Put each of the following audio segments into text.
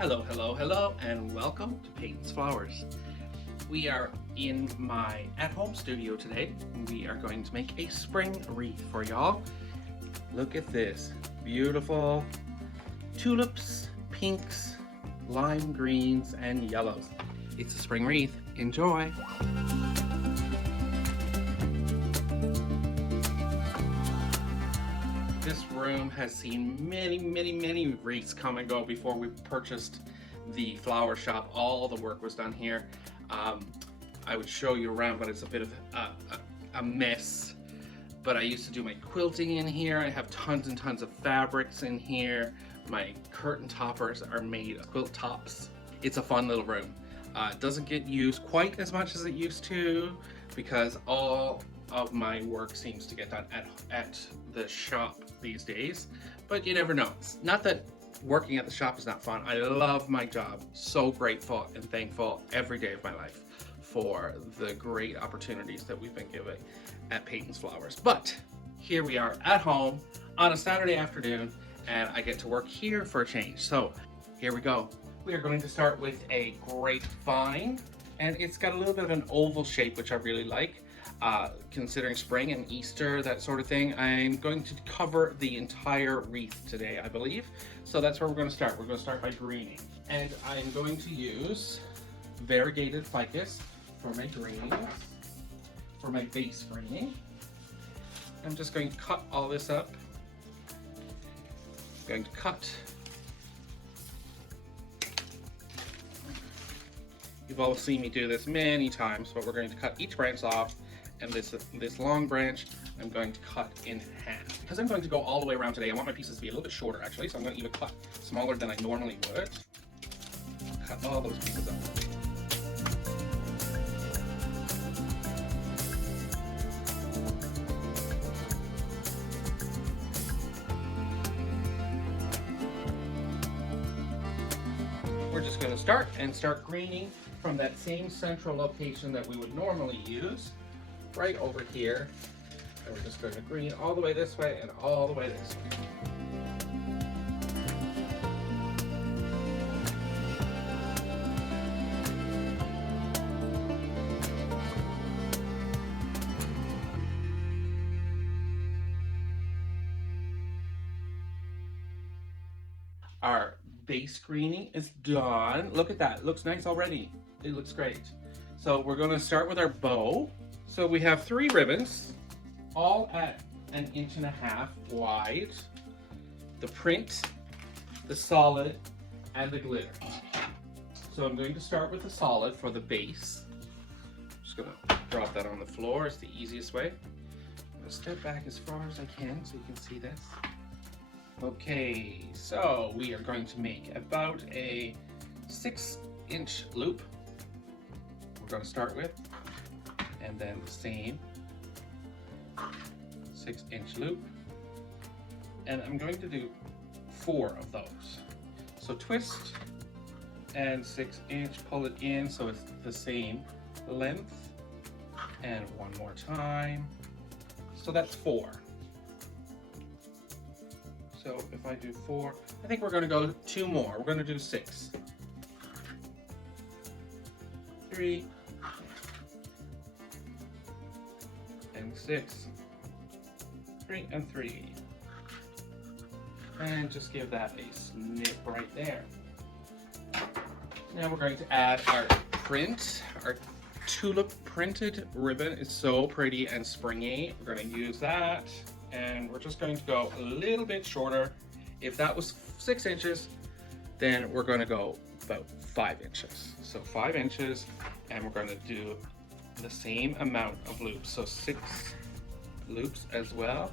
Hello, hello, hello, and welcome to Peyton's Flowers. We are in my at-home studio today. We are going to make a spring wreath for y'all. Look at this, beautiful tulips, pinks, lime greens, and yellows. It's a spring wreath. Enjoy! This room has seen many wreaths come and go before we purchased the flower shop. All the work was done here. I would show you around, but it's a bit of a mess. But I used to do my quilting in here. I have tons and tons of fabrics in here. My curtain toppers are made of quilt tops. It's a fun little room. It doesn't get used quite as much as it used to because all of my work seems to get done at the shop these days, but you never know. It's not that working at the shop is not fun. I love my job. So grateful and thankful every day of my life for the great opportunities that we've been given at Peyton's Flowers. But here we are at home on a Saturday afternoon, and I get to work here for a change. So here we go. We are going to start with a grapevine, and it's got a little bit of an oval shape, which I really like. Considering spring and Easter, that sort of thing, I'm going to cover the entire wreath today, I believe. So that's where we're going to start. We're going to start by greening. And I'm going to use variegated ficus for my greening, for my base greening. I'm just going to cut all this up. I'm going to cut. You've all seen me do this many times, but we're going to cut each branch off. And this long branch, I'm going to cut in half. Because I'm going to go all the way around today, I want my pieces to be a little bit shorter actually, so I'm going to even cut smaller than I normally would. Cut all those pieces up. We're just going to start greening from that same central location that we would normally use. Right over here, and we're just going to green all the way this way and all the way this way. Our base greening is done. Look at that, it looks nice already. It looks great. So we're going to start with our bow. So we have 3 ribbons, all at 1.5 inches wide. The print, the solid, and the glitter. So I'm going to start with the solid for the base. I'm just gonna drop that on the floor, it's the easiest way. I'm gonna step back as far as I can so you can see this. Okay, so we are going to make about a 6-inch loop. We're gonna start with. And then the same 6-inch loop, and I'm going to do 4 of those. So twist and 6-inch, pull it in so it's the same length, and one more time. So that's 4. So if I do 4, I think we're going to go 2 more. We're going to do 6, 3, and 6, 3 and 3, and just give that a snip right there. Now we're going to add our print. Our tulip printed ribbon is so pretty and springy. We're going to use that, and we're just going to go a little bit shorter. If that was 6 inches, then we're going to go about 5 inches. So 5 inches, and we're going to do the same amount of loops, so 6 loops as well.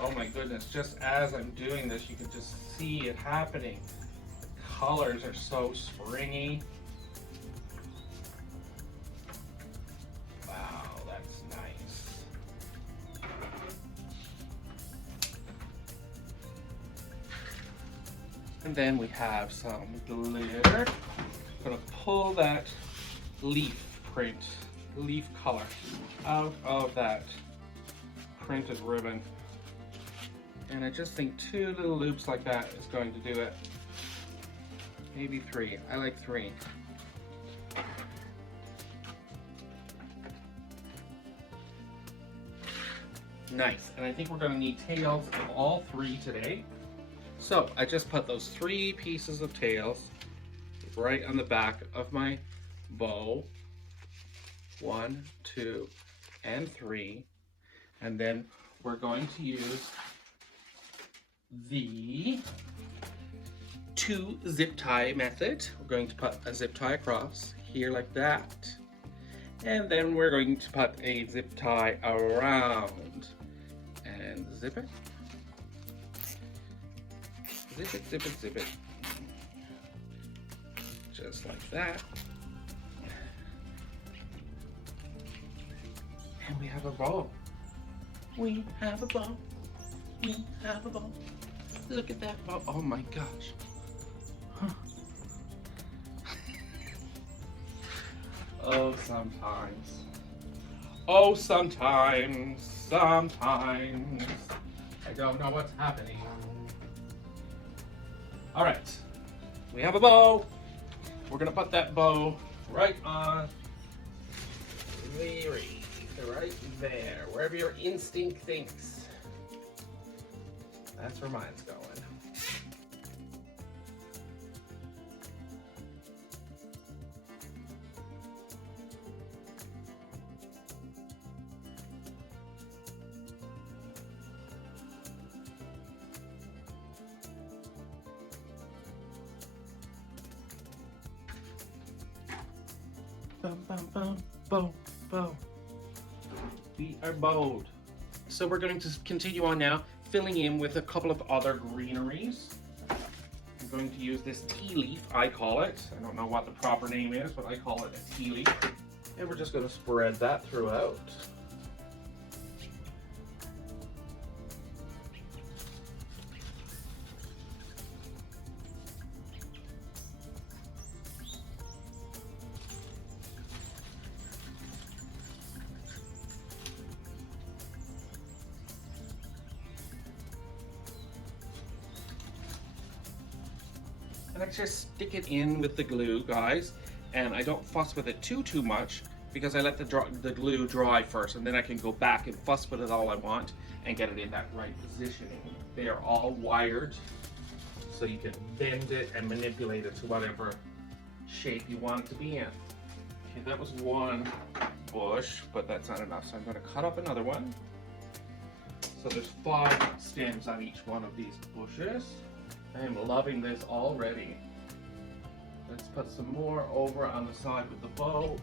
Oh my goodness, just as I'm doing this, you can just see it happening. The colors are so springy. Wow, that's nice. And then we have some glitter. I'm gonna pull that leaf print, leaf color out of that printed ribbon. And I just think 2 little loops like that is going to do it. Maybe 3. I like 3. Nice. And I think we're going to need tails of all 3 today. So I just put those 3 pieces of tails right on the back of my bow. 1, 2, and 3. And then we're going to use the 2 zip tie method. We're going to put a zip tie across here like that. And then we're going to put a zip tie around and zip it. Zip it, zip it, zip it. Just like that. And we have a bow. We have a bow. We have a bow. Look at that bow. Oh my gosh. Huh. Oh, sometimes. Oh, sometimes. Sometimes. I don't know what's happening. All right. We have a bow. We're going to put that bow right on the wreath. Right there, wherever your instinct thinks. That's where mine's going. Bum, bum, bum, bow, bow. We are bowed. So we're going to continue on now, filling in with a couple of other greeneries. I'm going to use this tea leaf, I call it. I don't know what the proper name is, but I call it a tea leaf. And we're just going to spread that throughout. And I just stick it in with the glue, guys, and I don't fuss with it too much because I let the glue dry first, and then I can go back and fuss with it all I want and get it in that right positioning. They are all wired, so you can bend it and manipulate it to whatever shape you want it to be in. Okay, that was one bush, but that's not enough, so I'm going to cut up another one. So there's 5 stems on each one of these bushes. I am loving this already. Let's put some more over on the side with the bow.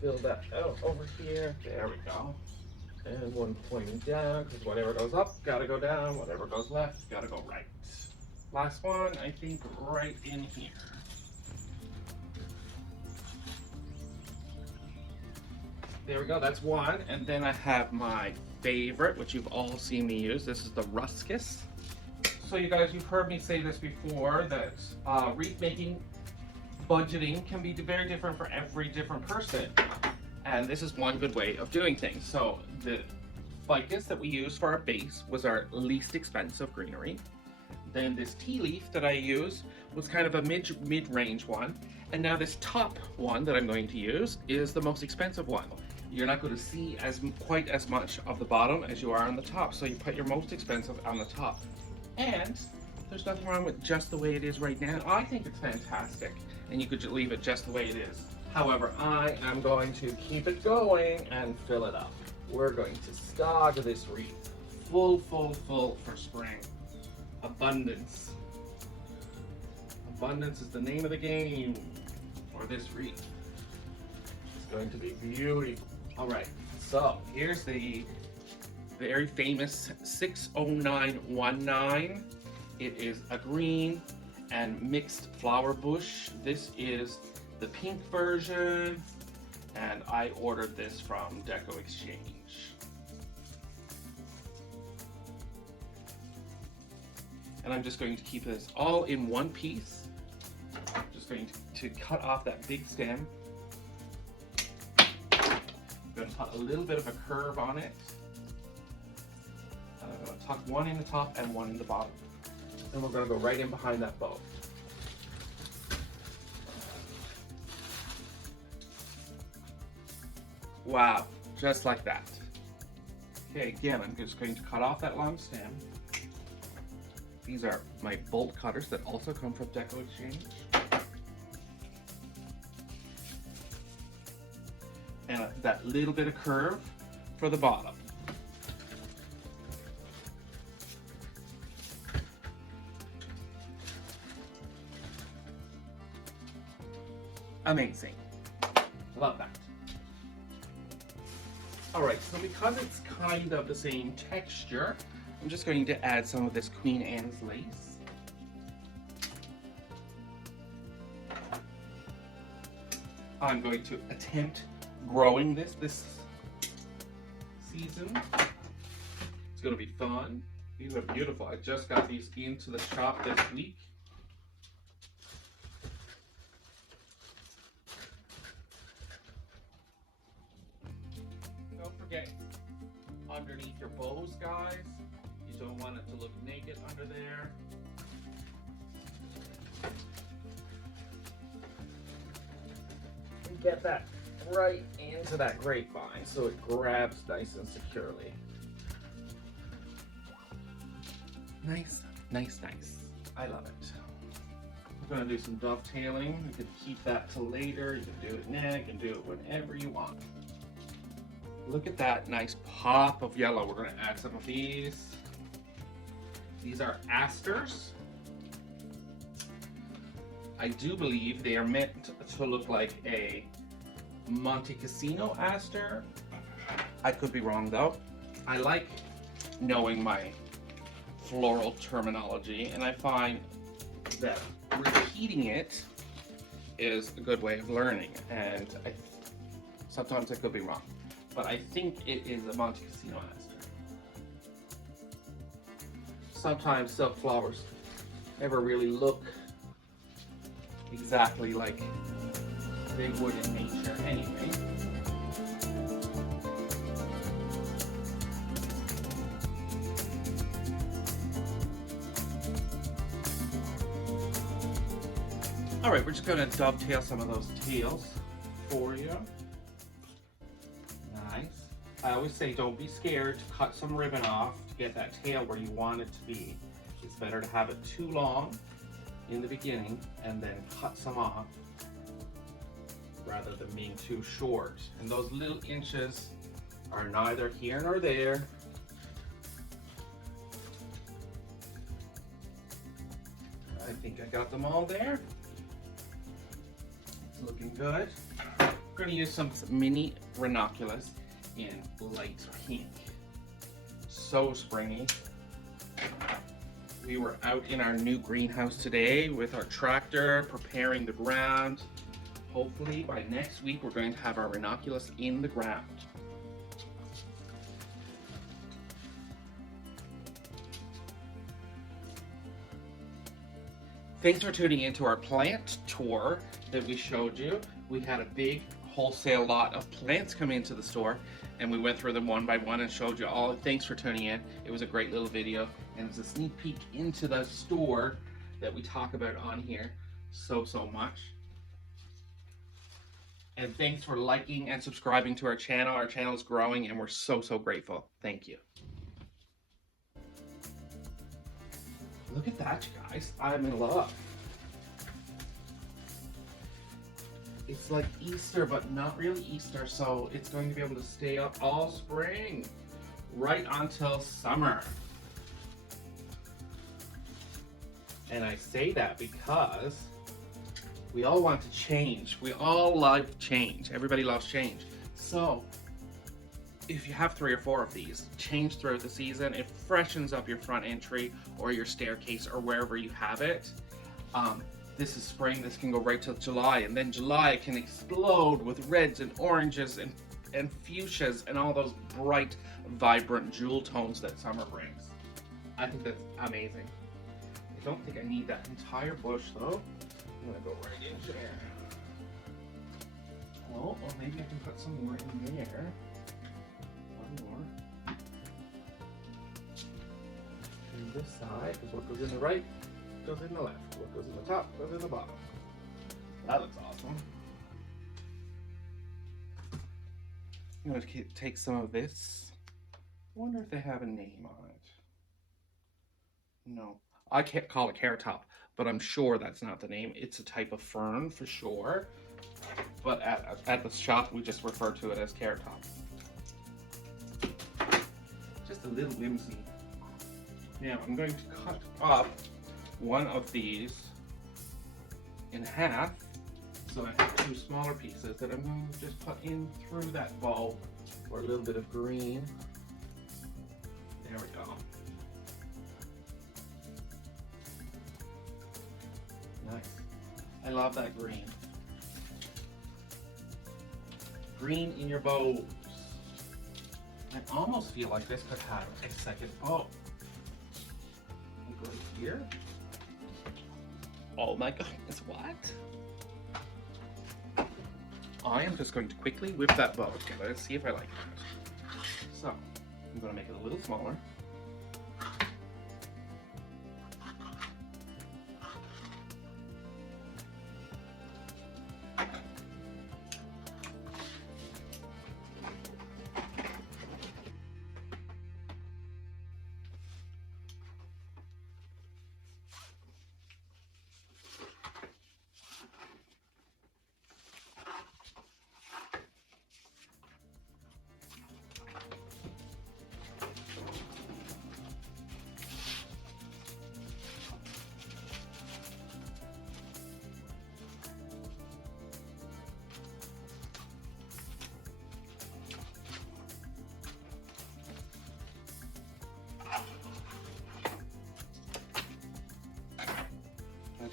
Fill that out over here. There we go. And one pointing down, because whatever goes up, gotta go down. Whatever goes left, gotta go right. Last one, I think, right in here. There we go, that's one. And then I have my favorite, which you've all seen me use. This is the ruscus. So you guys, you've heard me say this before, that wreath making, budgeting can be very different for every different person. And this is one good way of doing things. So the ficus that we used for our base was our least expensive greenery. Then this tea leaf that I used was kind of a mid-range one. And now this top one that I'm going to use is the most expensive one. You're not going to see quite as much of the bottom as you are on the top. So you put your most expensive on the top. And there's nothing wrong with just the way it is right now. I think it's fantastic, and you could leave it just the way it is. However, I am going to keep it going and fill it up. We're going to start this wreath full for spring. Abundance. Abundance is the name of the game for this wreath. It's going to be beautiful. All right, so here's the very famous 60919. It is a green and mixed flower bush. This is the pink version, and I ordered this from Deco Exchange. And I'm just going to keep this all in one piece. I'm just going to cut off that big stem. I'm going to put a little bit of a curve on it. And I'm going to tuck one in the top and one in the bottom. And we're going to go right in behind that bow. Wow, just like that. Okay, again, I'm just going to cut off that long stem. These are my bolt cutters that also come from Deco Exchange. And that little bit of curve for the bottom. Amazing. Love that. All right, so because it's kind of the same texture, I'm just going to add some of this Queen Anne's lace. I'm going to attempt growing this season. It's going to be fun. These are beautiful. I just got these into the shop this week. Don't forget, underneath your bows, guys, you don't want it to look naked under there. And get that right into that grapevine so it grabs nice and securely. Nice, nice, nice. I love it. We're going to do some dovetailing. You can keep that till later. You can do it now. You can do it whenever you want. Look at that nice pop of yellow. We're going to add some of these. These are asters. I do believe they are meant to look like a Monte Cassino aster. I could be wrong though. I like knowing my floral terminology, and I find that repeating it is a good way of learning, and sometimes I could be wrong, but I think it is a Monte Cassino aster. Sometimes silk flowers never really look exactly like they would in nature anyway. All right, we're just going to dovetail some of those tails for you. Nice. I always say don't be scared to cut some ribbon off to get that tail where you want it to be. It's better to have it too long in the beginning and then cut some off rather than being too short. And those little inches are neither here nor there. I think I got them all there. It's looking good. We're going to use some mini ranunculus in light pink. So springy. We were out in our new greenhouse today with our tractor preparing the ground. Hopefully by next week we're going to have our ranunculus in the ground. Thanks for tuning into our plant tour that we showed you. We had a big wholesale lot of plants come into the store and we went through them one by one and showed you all. Thanks for tuning in. It was a great little video and it's a sneak peek into the store that we talk about on here so much. And thanks for liking and subscribing to our channel. Our channel is growing and we're so grateful. Thank you. Look at that, you guys. I'm in love. It's like Easter, but not really Easter, so it's going to be able to stay up all spring, right until summer. And I say that because we all want to change. We all love change. Everybody loves change. So if you have 3 or 4 of these, change throughout the season. It freshens up your front entry or your staircase or wherever you have it. This is spring. This can go right till July, and then July can explode with reds and oranges and fuchsias and all those bright, vibrant jewel tones that summer brings. I think that's amazing. I don't think I need that entire bush though. I'm gonna go right in there. Oh, or maybe I can put some more in there. this side, because what goes in the right goes in the left. What goes in the top goes in the bottom. That looks awesome. I'm going to take some of this. I wonder if they have a name on it. No, I can't call it carrot top, but I'm sure that's not the name. It's a type of fern for sure. But at the shop, we just refer to it as carrot top. Just a little whimsy. Now I'm going to cut up one of these in half. So I have two smaller pieces that I'm going to just put in through that bowl for a little bit of green. There we go. Nice. I love that green. Green in your bowls. I almost feel like this could have a second bowl. Go here. Oh my goodness, what? I am just going to quickly whip that bowl together and see if I like it. So, I'm going to make it a little smaller.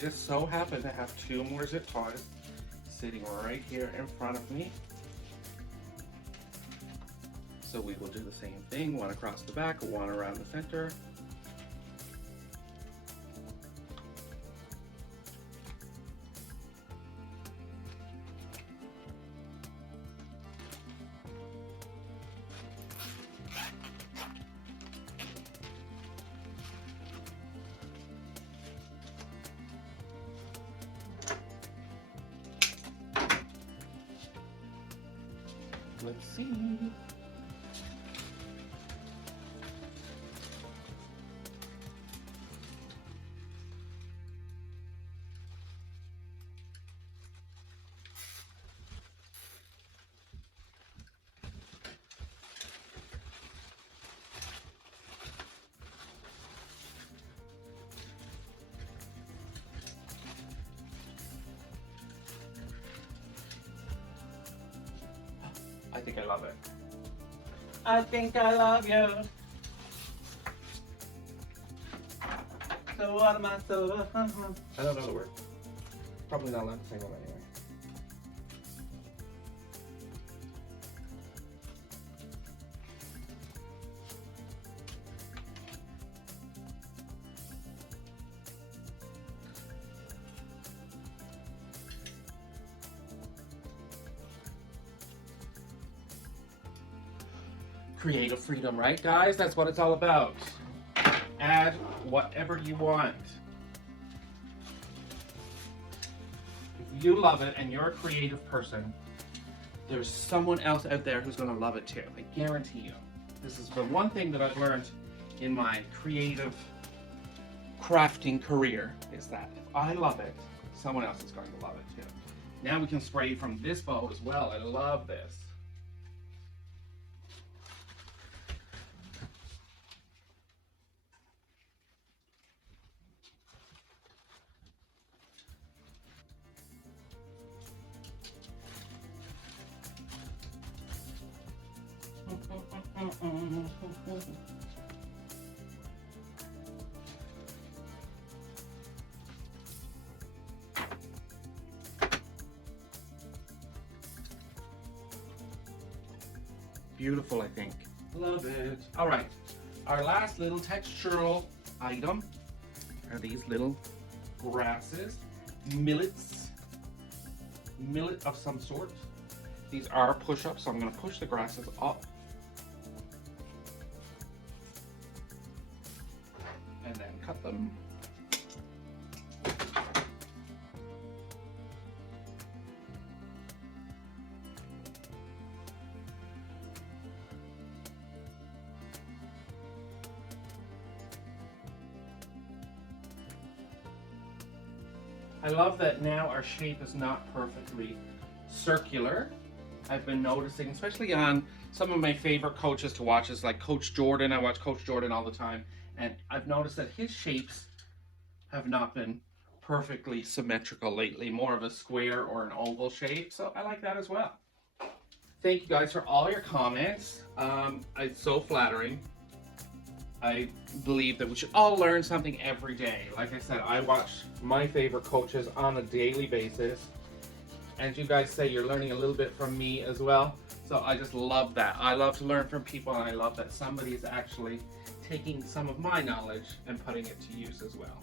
Just so happen to have two more zip ties sitting right here in front of me. So we will do the same thing, one across the back, one around the center. Let's see. I think I love it. I think I love you. So what am I so? I don't know the word. Probably not allowed to sing one anyway. Creative freedom, right guys? That's what it's all about. Add whatever you want. If you love it and you're a creative person, there's someone else out there who's going to love it too. I guarantee you. This is the one thing that I've learned in my creative crafting career, is that if I love it, someone else is going to love it too. Now we can spray from this bowl as well. I love this. Beautiful, I think. Love it. All right, our last little textural item are these little grasses, millets, millet of some sort. These are push-ups, so I'm going to push the grasses up. And cut them. I love that now our shape is not perfectly circular. I've been noticing, especially on some of my favorite coaches to watch is like Coach Jordan. I watch Coach Jordan all the time, and I've noticed that his shapes have not been perfectly symmetrical lately, more of a square or an oval shape. So I like that as well. Thank you guys for all your comments. It's so flattering. I believe that we should all learn something every day. Like I said, I watch my favorite coaches on a daily basis. And you guys say you're learning a little bit from me as well. So I just love that. I love to learn from people, and I love that somebody is actually taking some of my knowledge and putting it to use as well.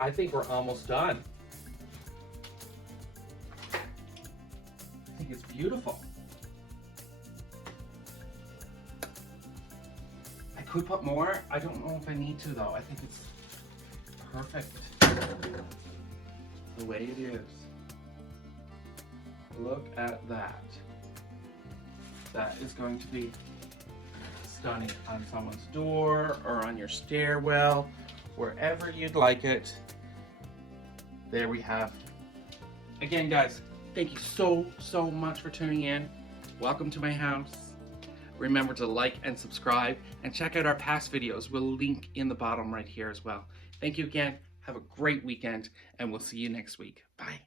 I think we're almost done. I think it's beautiful. I could put more. I don't know if I need to though. I think it's perfect the way it is. Look at that. That is going to be stunning on someone's door or on your stairwell, wherever you'd like it. There we have. Again, guys, thank you so much for tuning in. Welcome to my house. Remember to like and subscribe and check out our past videos. We'll link in the bottom right here as well. Thank you again. Have a great weekend, and we'll see you next week. Bye.